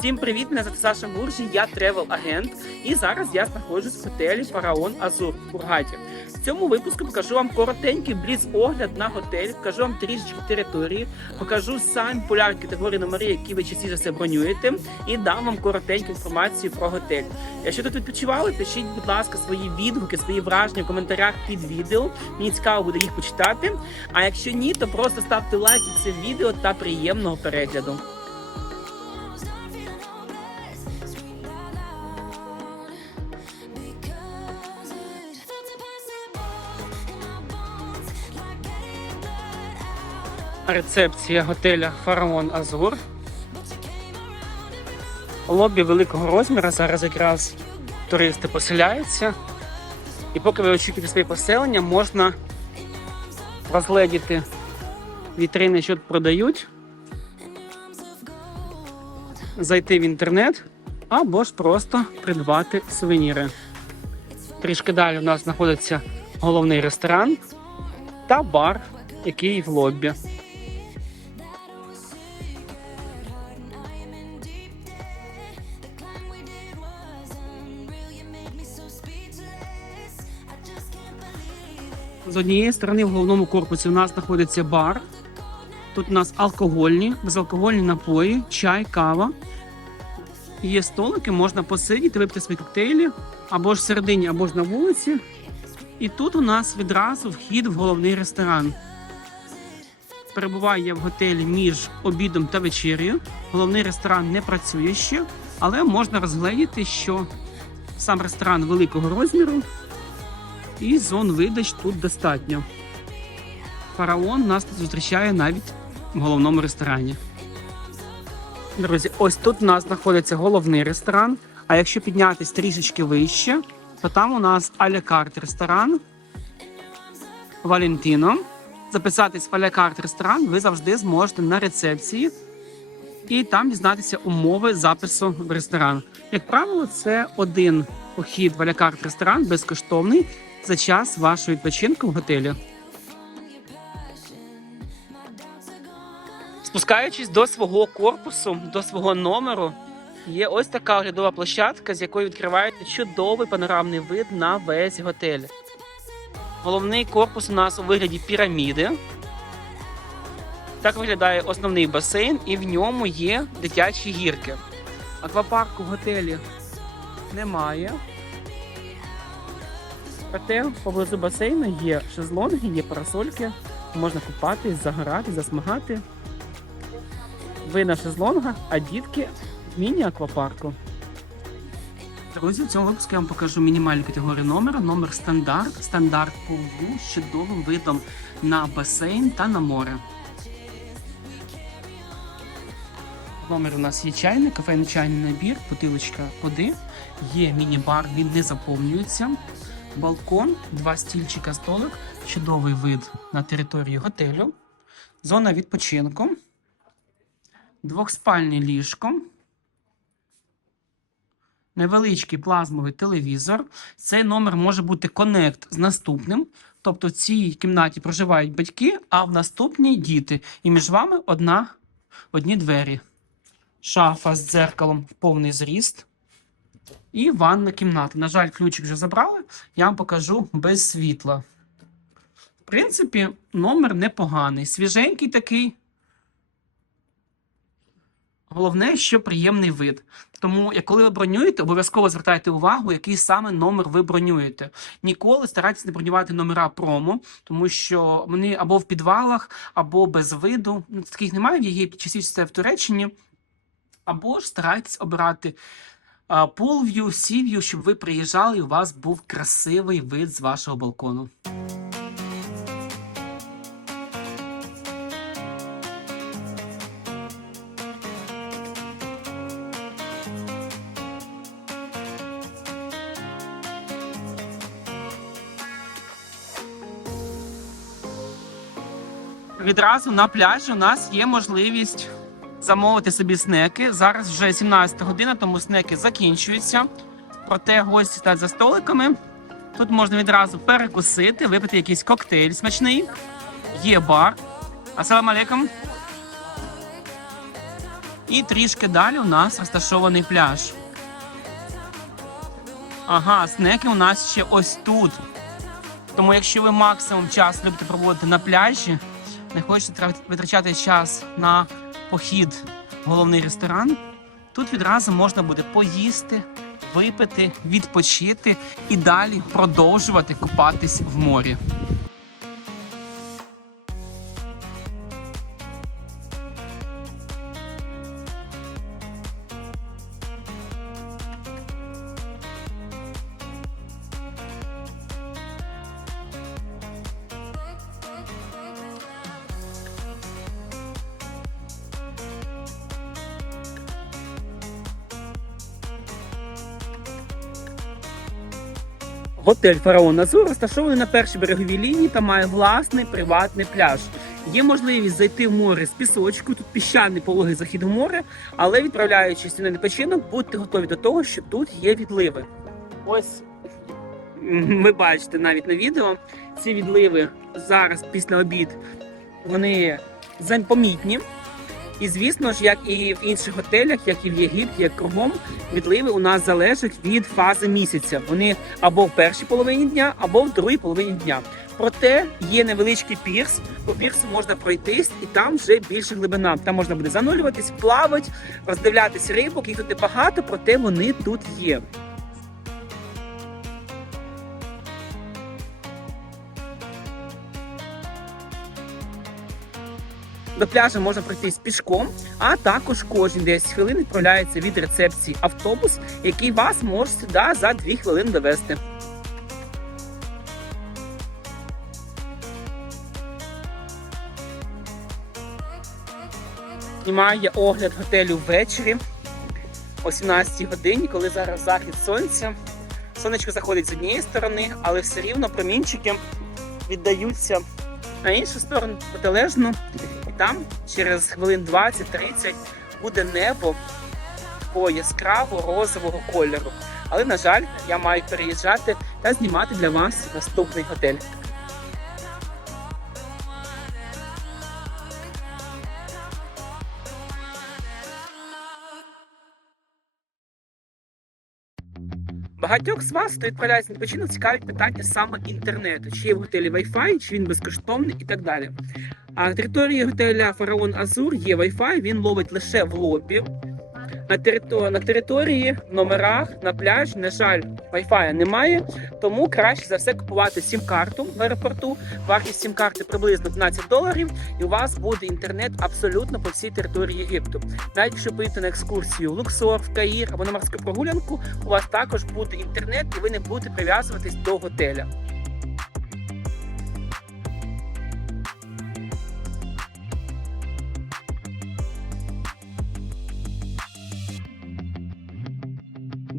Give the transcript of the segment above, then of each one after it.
Всім привіт! Мене звати Саша Муржі, я тревел-агент. І зараз я знаходжусь в готелі Фараон Азур в Кургаті. В цьому випуску покажу вам коротенький бліз-огляд на готель, покажу вам трішечки території, покажу самі популярні категорії номери, які ви частіше все бронюєте, і дам вам коротеньку інформацію про готель. Якщо тут відпочивали, пишіть, будь ласка, свої відгуки, свої враження в коментарях під відео. Мені цікаво буде їх почитати. А якщо ні, то просто ставте лайк під цим відео та приємного перегляду. Рецепція готеля Фараон Азур. Лобі великого розміру. Зараз якраз туристи поселяються. І поки ви очікуєте своє поселення, можна розгледіти вітрини, що тут продають, зайти в інтернет або ж просто придбати сувеніри. Трішки далі у нас знаходиться головний ресторан та бар, який в лобі. Однієї сторони в головному корпусі у нас знаходиться бар. Тут у нас алкогольні, безалкогольні напої, чай, кава. Є столики, можна посидіти, випити свої коктейлі або ж всередині, або ж на вулиці. І тут у нас відразу вхід в головний ресторан. Перебуває я в готелі між обідом та вечерею. Головний ресторан не працює ще, але можна розгледіти, що сам ресторан великого розміру і зон видач тут достатньо. Фараон нас тут зустрічає навіть в головному ресторані. Друзі, ось тут у нас знаходиться головний ресторан. А якщо піднятися трішечки вище, то там у нас аля-карт ресторан Валентіно. Записатись в аля-карт ресторан ви завжди зможете на рецепції і там дізнатися умови запису в ресторан. Як правило, це один похід в аля-карт ресторан безкоштовний за час вашого відпочинку в готелі. Спускаючись до свого корпусу, до свого номеру, є ось така оглядова площадка, з якої відкривається чудовий панорамний вид на весь готель. Головний корпус у нас у вигляді піраміди. Так виглядає основний басейн, і в ньому є дитячі гірки. Аквапарку в готелі немає. Проте поблизу басейну є шезлонги, є парасольки, можна купатись, загорати, засмагати. Ви на шезлонгах, а дітки в міні-аквапарку. Друзі, в цьому випуску я вам покажу мінімальну категорію номера. Номер стандарт, стандарт полу з чудовим видом на басейн та на море. Номер у нас є чайник, кафейний чайний набір, бутилочка води, є міні-бар, він не заповнюється. Балкон, два стільчика, столик, чудовий вид на територію готелю, зона відпочинку, двохспальне ліжко, невеличкий плазмовий телевізор. Цей номер може бути конект з наступним. Тобто в цій кімнаті проживають батьки, а в наступній діти. І між вами одна, одні двері. Шафа з дзеркалом в повний зріст. І ванна кімната. На жаль, ключик вже забрали. Я вам покажу без світла. В принципі, номер непоганий. Свіженький такий. Головне, що приємний вид. Тому, коли ви бронюєте, обов'язково звертайте увагу, який саме номер ви бронюєте. Ніколи старайтесь не бронювати номера промо, тому що вони або в підвалах, або без виду. Ну, Таких немає, є частіше це в Туреччині. Або ж старайтесь обирати Pool View, Sea щоб ви приїжджали і у вас був красивий вид з вашого балкону. Відразу на пляжі у нас є можливість замовити собі снеки. Зараз вже 17 година, тому снеки закінчуються. Проте гості стають за столиками. Тут можна відразу перекусити, випити якийсь коктейль смачний. Є бар. Асалам алейкум. І трішки далі у нас розташований пляж. Ага, снеки у нас ще ось тут. Тому якщо ви максимум час любите проводити на пляжі, не хочете витрачати час на похід в головний ресторан, тут відразу можна буде поїсти, випити, відпочити і далі продовжувати купатись в морі. Готель Фараон Азур розташований на першій береговій лінії та має власний приватний пляж. Є можливість зайти в море з пісочку, тут піщаний пологий захід в море, але відправляючись на відпочинок, будьте готові до того, що тут є відливи. Ось ви бачите навіть на відео ці відливи зараз після обід вони помітні. І звісно ж, як і в інших готелях, як і в Єгипті, як кругом, відливи у нас залежать від фази місяця. Вони або в першій половині дня, або в другій половині дня. Проте є невеличкий пірс. По пірсу можна пройтись, і там вже більше глибина. Там можна буде занурюватись, плавати, роздивлятись рибок. Їх тут небагато, проте вони тут є. До пляжу можна пройтись пішком, а також кожні 10 хвилин відправляється від рецепції автобус, який вас може сюди за 2 хвилини довести. Знімаю огляд готелю ввечері о 17 годині, коли зараз захід сонця. Сонечко заходить з однієї сторони, але все рівно промінчики віддаються на іншу сторону протилежну. І там через хвилин 20-30 буде небо такого яскраво розового кольору. Але, на жаль, я маю переїжджати та знімати для вас наступний готель. Багатьох з вас, стоїть відправляється відпочинок, цікавить питання саме інтернету, чи є в готелі Wi-Fi, чи він безкоштовний і так далі. А на території готеля Фараон Азур є Wi-Fi, він ловить лише в лобі. На, територ... на території, в номерах, на пляжі, на жаль, Wi-Fi немає, тому краще за все купувати сім-карту в аеропорту. Вартість сім-карти приблизно 12 доларів, і у вас буде інтернет абсолютно по всій території Єгипту. Навіть якщо поїдете на екскурсію в Луксор, в Каїр або на морську прогулянку, у вас також буде інтернет, і ви не будете прив'язуватись до готеля.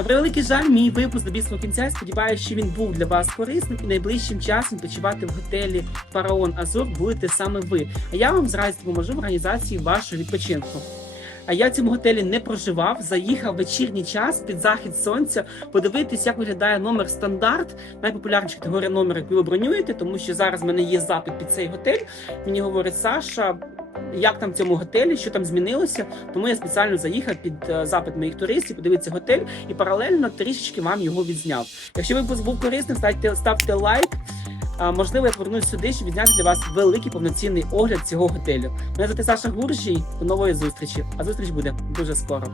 На превеликий жаль, мій випуск добігся кінця. Сподіваюся, що він був для вас корисним і найближчим часом відпочивати в готелі Фараон Азор будете саме ви. А я вам зразу допоможу в організації вашого відпочинку. А я в цьому готелі не проживав, заїхав вечірній час під захід сонця, подивитись, як виглядає номер стандарт, найпопулярніша категорія номера, яку ви бронюєте, тому що зараз в мене є запит під цей готель. Мені говорить Саша, як там в цьому готелі, що там змінилося. Тому я спеціально заїхав під е, запит моїх туристів, подивитися готель і паралельно трішечки вам його відзняв. Якщо випуск був корисним, ставте, ставте лайк. Можливо, я повернусь сюди, щоб відзняти для вас великий повноцінний огляд цього готелю. Мене звати Саша Гуржій. До нової зустрічі. А зустріч буде дуже скоро.